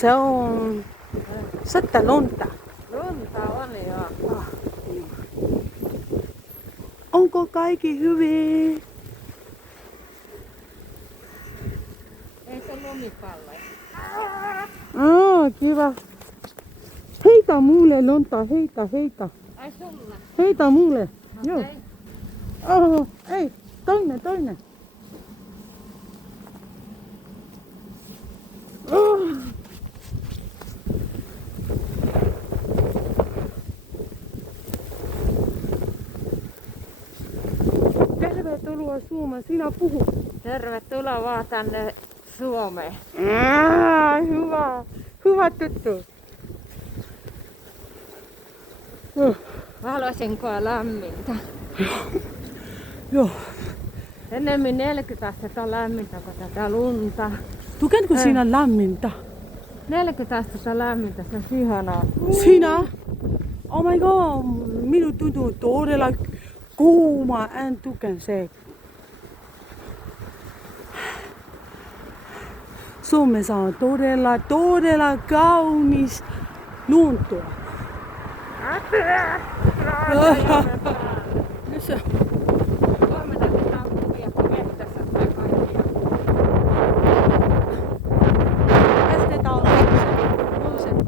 Se on sattaa lunta. Lunta on joo. Onko kaikki hyvin? Ei se lumipalloja. Kiva. Heitä mulle lunta, heitä. Ai sulla? Heitä mulle. Okei. Joo. Ei, toinen. Tervetuloa Suomeen, sinä puhut. Tervetuloa vaan tänne Suomeen. Hyvä tyttö. Haluaisinko lämmintä? Joo. Ennemmin 40 astetta lämmintä kuin tätä lunta. Tukenko sinä lämmintä? 40 astetta lämmintä, se on ihanaa. Sinä? Oh my god, minun tuntuu todella kuuma, en tuken se. Suomessa on todella kaunis luontoa. Missä? Huomenna pitää kuvia mettässä tai kaikkia. Estetaan lapsen.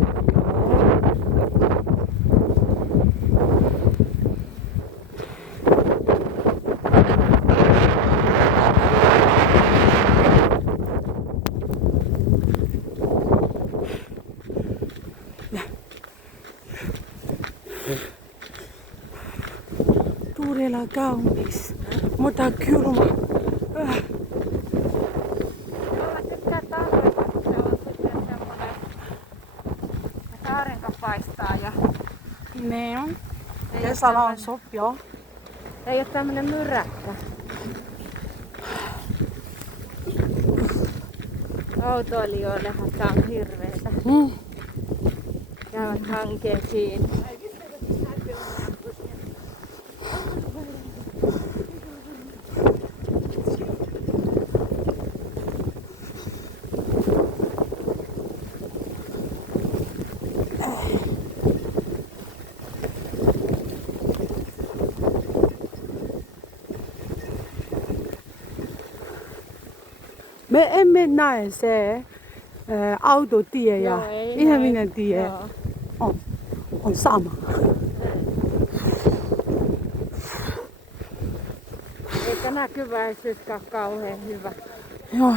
Todella kaunis, mutta kylmä. Mä tykkään talvella, kun se on sitten semmonen, että aurinko paistaa ja Niin. ei Kesällä on sopia. ei oo tämmönen myräkkä. Autoilijoillehan tää on hirveetä. Käyvät hankkeisiin. Me emme näe se autotie ja Joo, ei ihminen tie. Joo. On sama. Eikä näkyväisyyskään kauhean hyvä. Joo.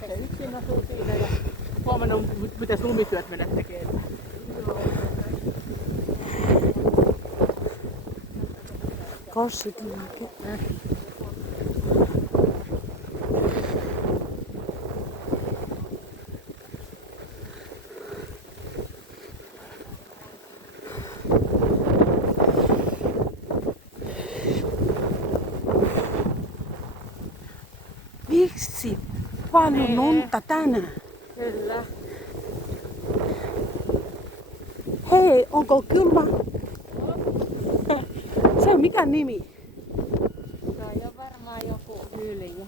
Se yksin asuu siinä ja huomenna on miten lumityöt menet tekemään. Kossitliike. Miksi paljon lunta tänään? Kyllä. Hei, onko kylmä? Se on mikä nimi? Se on varmaan joku hylje.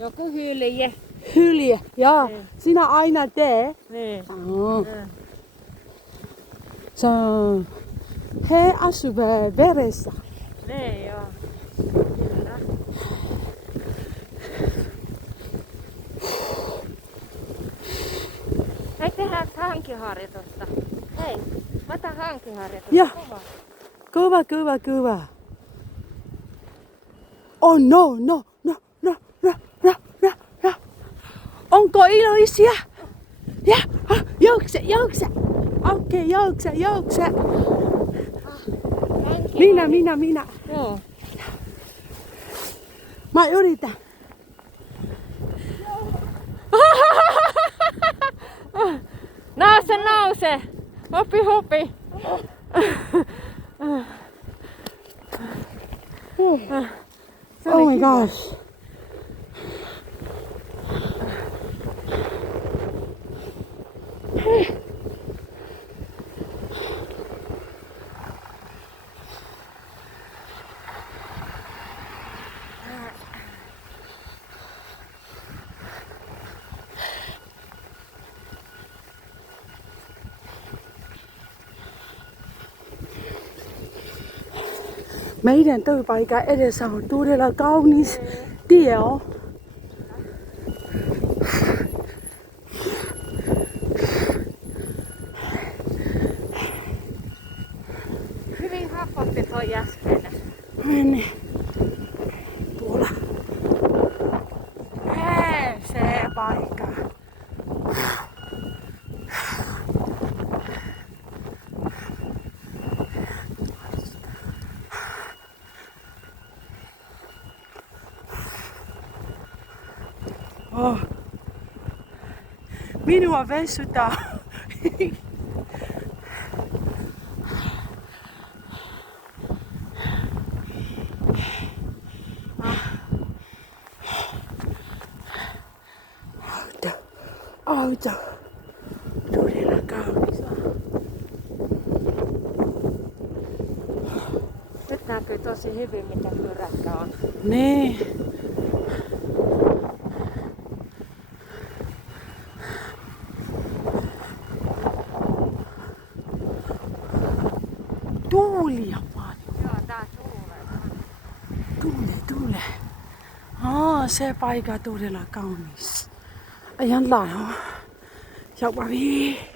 Joku hylje. Hylje. Joo, Niin. sinä aina tee. Niin. Se on, he asuvat veressä. Niin joo. Kyllä. Hei, tehdään hankiharjoitusta. Hei, mä otan hankiharjoitusta. Joo. Kova. Kova. Oh no. Onko iloisia? Ja, juokse. Okei, juokse. Minä. Joo. Mä yritän. Nouse. Hopi. Oh my gosh. Meidän työpaikan edessä on todella kaunis tie. Hyvin hapotti toi äskeinen. Niin. Tuolla. Se paikka. Oh. Minua vessytää. Auto. Todella kaunis. Nyt näkyy tosi hyvin, mitä pyräkkä on. Niin. Tuulia paljon. Joo, tää tuulee. Tuule. Se paikka todella kaunis. Ayan lang. Chào bà Bi.